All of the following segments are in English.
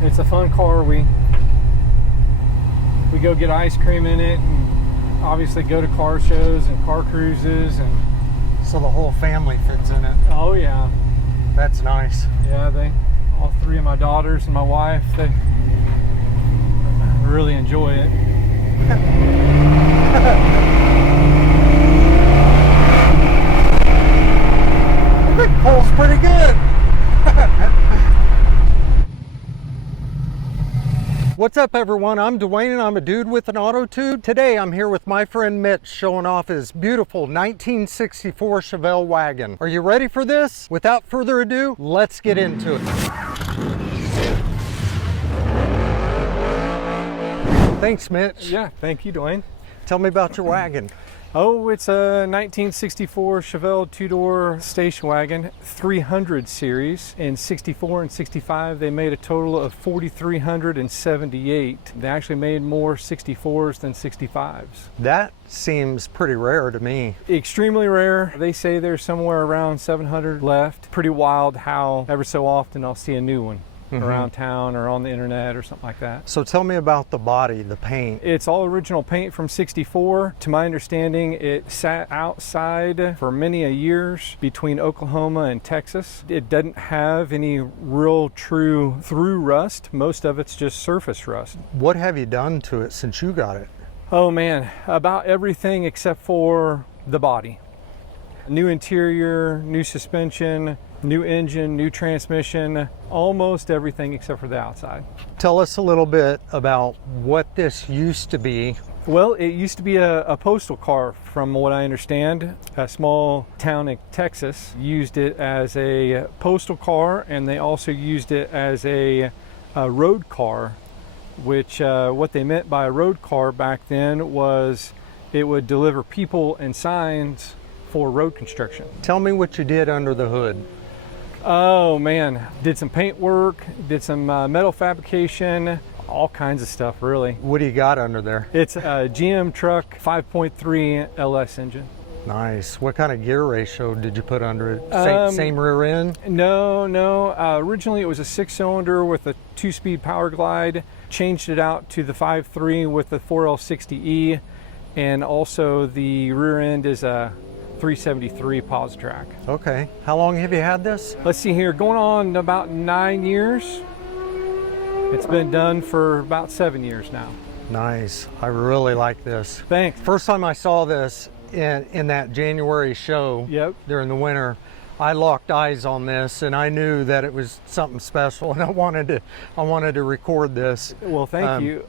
It's a fun car. We go get ice cream in it, and obviously go to car shows and car cruises, and So the whole family fits in it. oh yeah, That's nice. yeah. All three of my daughters and my wife, they really enjoy it. It pulls pretty good. What's up, everyone? I'm Dwayne and I'm a dude with an Autotude. Today I'm here with my friend Mitch showing off his beautiful 1964 Chevelle wagon. Are you ready for this? Without further ado, let's get into it. Thanks, Mitch. Yeah, thank you, Dwayne. Tell me about your wagon. Oh, it's a 1964 Chevelle two-door station wagon, 300 series. In 64 and 65, they made a total of 4,378. They actually made more 64s than 65s. That seems pretty rare to me. Extremely rare. They say there's somewhere around 700 left. Pretty wild how ever so often I'll see a new one around town or on the internet or something like that. So tell me about the body, the paint. It's all original paint from 64. To my understanding, it sat outside for many a years between Oklahoma and Texas. It doesn't have any real true through rust. Most of it's just surface rust. What have you done to it since you got it? Oh man, about everything except for the body. New interior, new suspension, new engine, new transmission, almost everything except for the outside. Tell us a little bit about what this used to be. Well, it used to be a postal car, from what I understand. A small town in Texas used it as a postal car, and they also used it as a road car, which what they meant by a road car back then was it would deliver people and signs for road construction. Tell me what you did under the hood. Oh man, did some paint work, did some metal fabrication, all kinds of stuff really. What do you got under there? It's a GM truck 5.3 LS engine. Nice. What kind of gear ratio did you put under it? Same rear end? No. Originally it was a 6-cylinder with a 2-speed power glide. Changed it out to the 5.3 with the 4L60E, and also the rear end is a 373 Postal. Okay. How long have you had this? Let's see here, going on about 9 years. It's been done for about 7 years now. Nice. I really like this. Thanks. First time I saw this in that January show during the winter, I locked eyes on this and I knew that it was something special, and I wanted to record this. Well, thank you.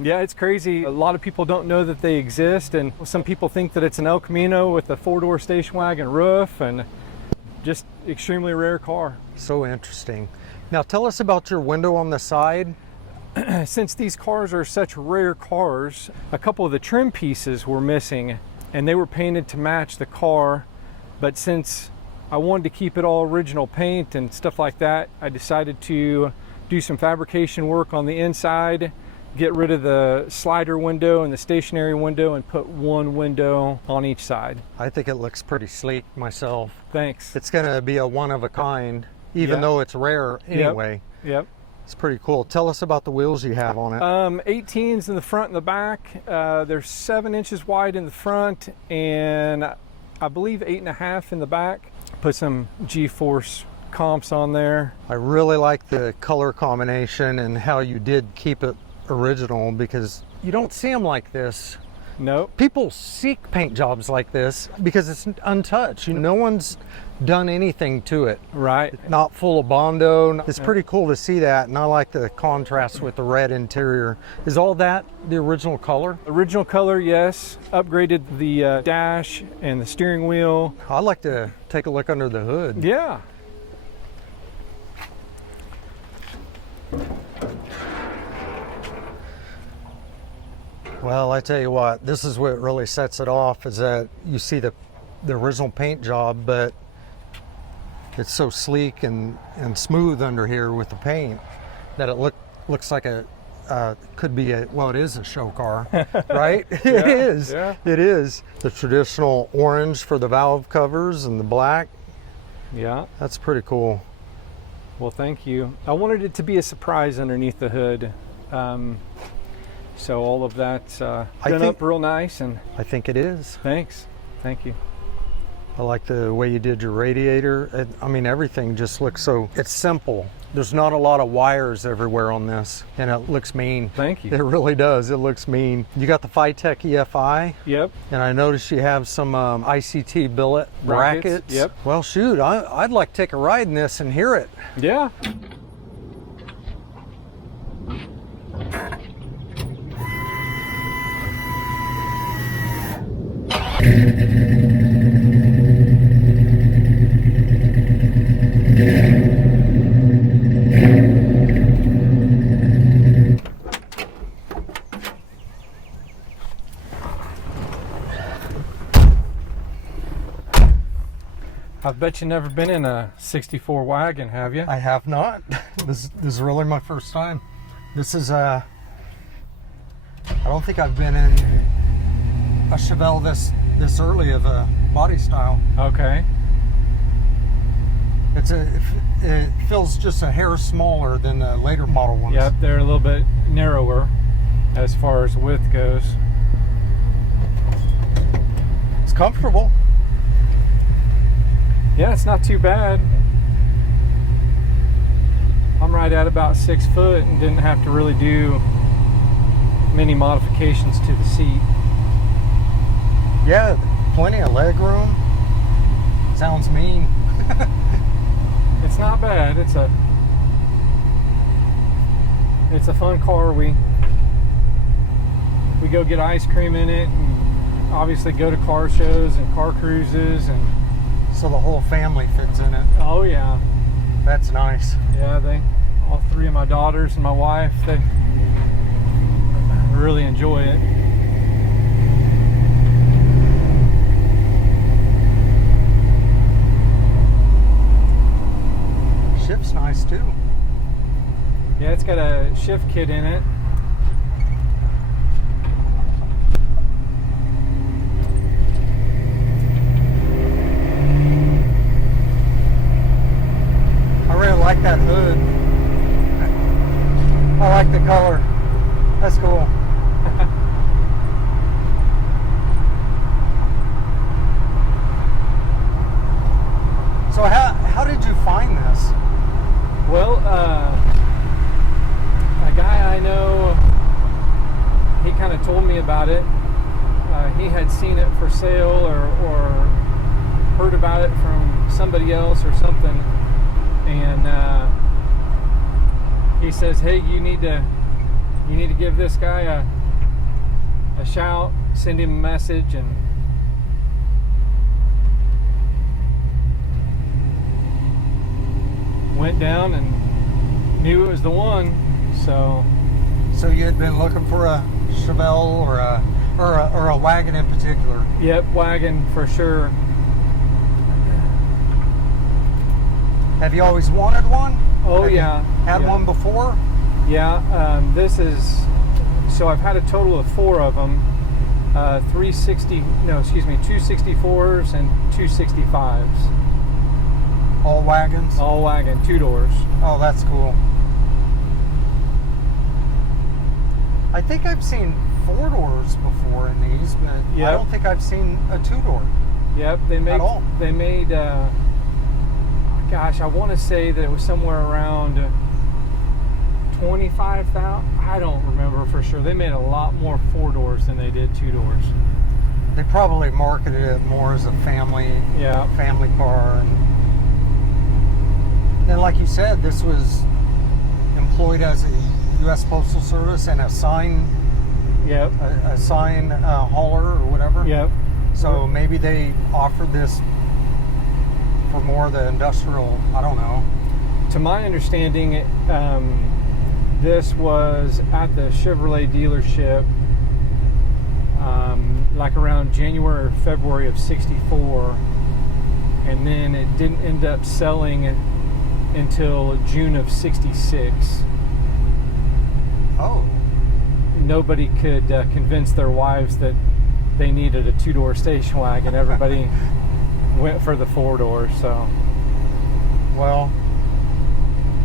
Yeah, it's crazy. A lot of people don't know that they exist, and some people think that it's an El Camino with a 4-door station wagon roof, and just extremely rare car. So interesting. Now tell us about your window on the side. Since these cars are such rare cars, a couple of the trim pieces were missing, and they were painted to match the car, but since I wanted to keep it all original paint and stuff like that, I decided to do some fabrication work on the inside, get rid of the slider window and the stationary window, and put one window on each side. I think it looks pretty sleek myself. Thanks. It's going to be a one of a kind, even though it's rare anyway. Yep. It's pretty cool. Tell us about the wheels you have on it. 18s in the front and the back. They're 7 inches wide in the front, and I believe 8.5 in the back. Put some G-force comps on there. I really like the color combination and how you did keep it original, because you don't see them like this. Nope. People seek paint jobs like this because it's untouched. No one's done anything to it. Right. Not full of Bondo. It's pretty cool to see that, and I like the contrast with the red interior. Is all that the original color? Original color, yes. Upgraded the dash and the steering wheel. I'd like to take a look under the hood. Yeah. Well, I tell you what, this is what really sets it off, is that you see the original paint job, but it's so sleek and smooth under here with the paint that it looks like a could be a, well, it is a show car, right? Yeah, it is. Yeah. It is. The traditional orange for the valve covers and the black. Yeah. That's pretty cool. Well, thank you. I wanted it to be a surprise underneath the hood. So all of that's done up real nice, and I think it is. thanks. Thank you. I like the way you did your radiator. I mean, everything just looks so, it's simple. There's not a lot of wires everywhere on this, and it looks mean. Thank you. It really does. It looks mean. You got the Phytech EFI, Yep. and I noticed you have some ICT billet brackets. Yep. Well, shoot, I'd like to take a ride in this and hear it. Yeah. I bet you never been in a 64 wagon, have you? I have not. This is really my first time. This is I don't think I've been in a Chevelle this early of a body style. Okay. It feels just a hair smaller than the later model ones. Yep, they're a little bit narrower as far as width goes. It's comfortable. Yeah, it's not too bad. I'm right at about 6 foot and didn't have to really do many modifications to the seat. Yeah, plenty of leg room. Sounds mean. It's not bad. It's a fun car. We go get ice cream in it, and obviously go to car shows and car cruises, and So the whole family fits in it. oh yeah, That's nice. yeah. All three of my daughters and my wife, they really enjoy it. Shift's nice too. Yeah, it's got a shift kit in it. I really like that hood. I like the color. That's cool. So how did you find this? Well, a guy I know, he kind of told me about it. He had seen it for sale or heard about it from somebody else or something, and he says, "Hey, you need to give this guy a shout, send him a message." And went down and knew it was the one. So you had been looking for a Chevelle or a wagon in particular. yep, wagon for sure. Have you always wanted one? Oh, Have you yeah. had Yeah. one before? Yeah, this is, so I've had a total of 4 of them. 264s and 265s. All wagons? All wagon, 2 doors. Oh, that's cool. I think I've seen 4 doors before in these, but I Yep. don't think I've seen a 2 door. Yep, all? they made, gosh, I want to say that it was somewhere around 25,000. I don't remember for sure. They made a lot more 4 doors than they did 2 doors. They probably marketed it more as a family car. And like you said, this was employed as a U.S. Postal Service and a sign Yep. a sign hauler or whatever. Yep. So maybe they offered this for more of the industrial, I don't know. To my understanding, this was at the Chevrolet dealership like around January or February of '64, and then it didn't end up selling until June of '66. Oh. Nobody could convince their wives that they needed a 2-door station wagon. Everybody went for the 4-door. So, Well,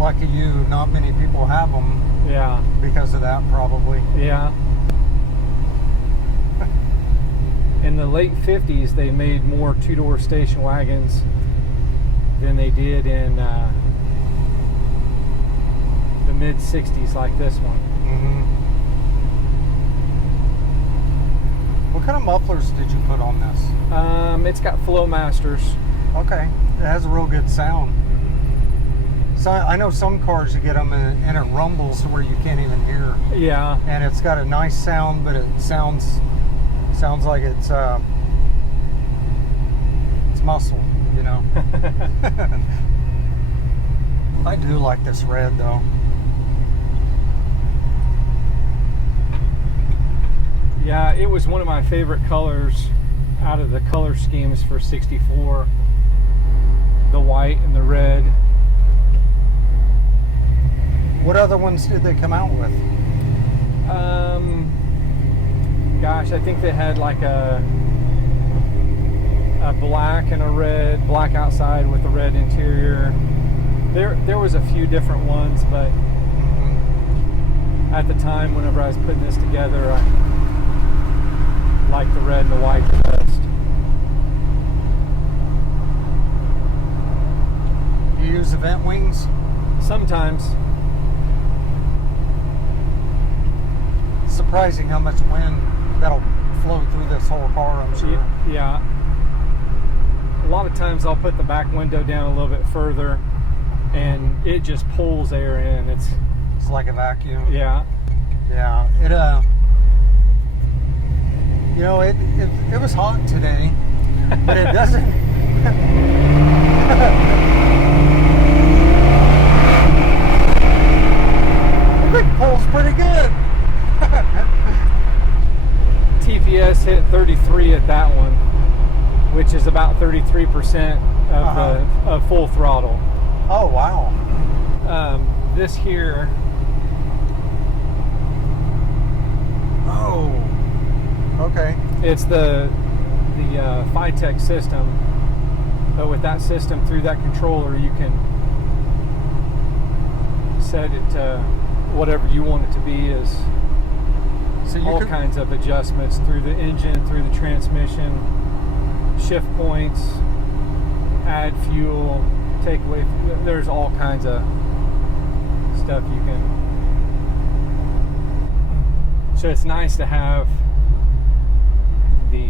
lucky you, not many people have them. Yeah. Because of that, probably. Yeah. In the late 50s, they made more two-door station wagons than they did in the mid-60s, like this one. Mm-hmm. What kind of mufflers did you put on this? It's got Flowmasters. Okay, it has a real good sound. So I know some cars you get them and it rumbles to where you can't even hear. Yeah. And it's got a nice sound, but it sounds like it's muscle, you know. I do like this red though. Yeah, it was one of my favorite colors out of the color schemes for 64. The white and the red. What other ones did they come out with? Gosh, I think they had like a black and a red, black outside with a red interior. There was a few different ones, but at the time, whenever I was putting this together, I liked the red and the white the best. Do you use event wings? Sometimes. Surprising how much wind that'll flow through this whole car, I'm sure. Yeah. A lot of times I'll put the back window down a little bit further and it just pulls air in. It's like a vacuum. Yeah. Yeah. You know, it was hot today, but it doesn't. It pulls pretty good. TPS hit 33 at that one, which is about 33% of full throttle. Oh wow. This here. Oh. Okay. It's the Phytech system, but with that system through that controller, you can set it to whatever you want it to be. Is so you all kinds of adjustments through the engine, through the transmission, shift points, add fuel, take away. There's all kinds of stuff you can. So it's nice to have the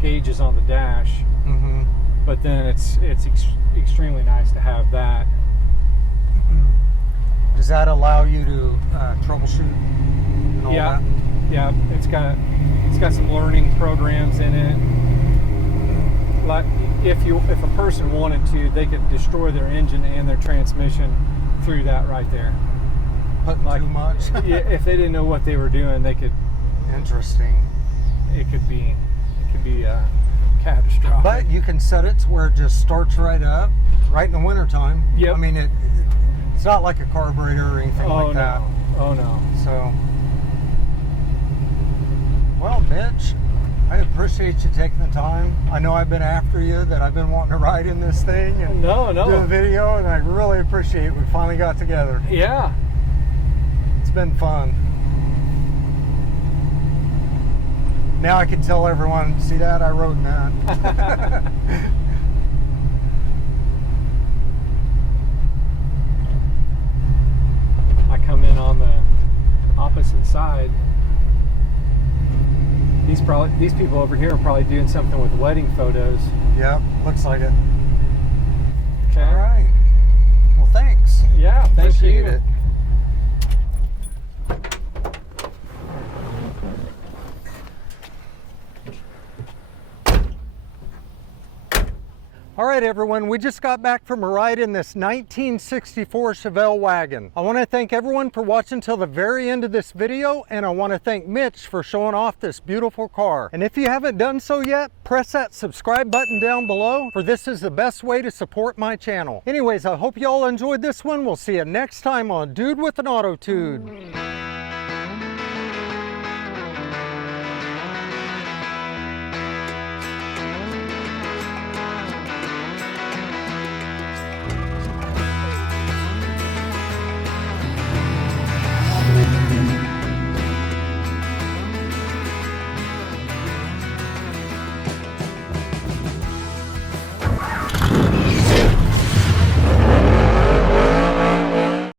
gauges on the dash, but then it's extremely nice to have that. Does that allow you to troubleshoot and all that? Yeah. It's got some learning programs in it. Like if a person wanted to, they could destroy their engine and their transmission through that right there. Putting too much. Yeah, if they didn't know what they were doing, they could. Interesting. It could be catastrophic. But you can set it to where it just starts right up, right in the wintertime. Yep. I mean, it's not like a carburetor or anything like that. Oh no. So, well, Mitch, I appreciate you taking the time. I know I've been after you, that I've been wanting to ride in this thing and do a video, and I really appreciate we finally got together. Yeah. It's been fun. Now I can tell everyone, see that? I rode in that. I come in on the opposite side. These people over here are probably doing something with wedding photos. Yep, looks like it. Okay. All right. Well, thanks. Yeah, thank you. Appreciate it. All right, everyone, we just got back from a ride in this 1964 Chevelle wagon. I want to thank everyone for watching till the very end of this video, and I want to thank Mitch for showing off this beautiful car. And if you haven't done so yet, press that subscribe button down below, for this is the best way to support my channel. Anyways, I hope you all enjoyed this one. We'll see you next time on Dude with an Autotude.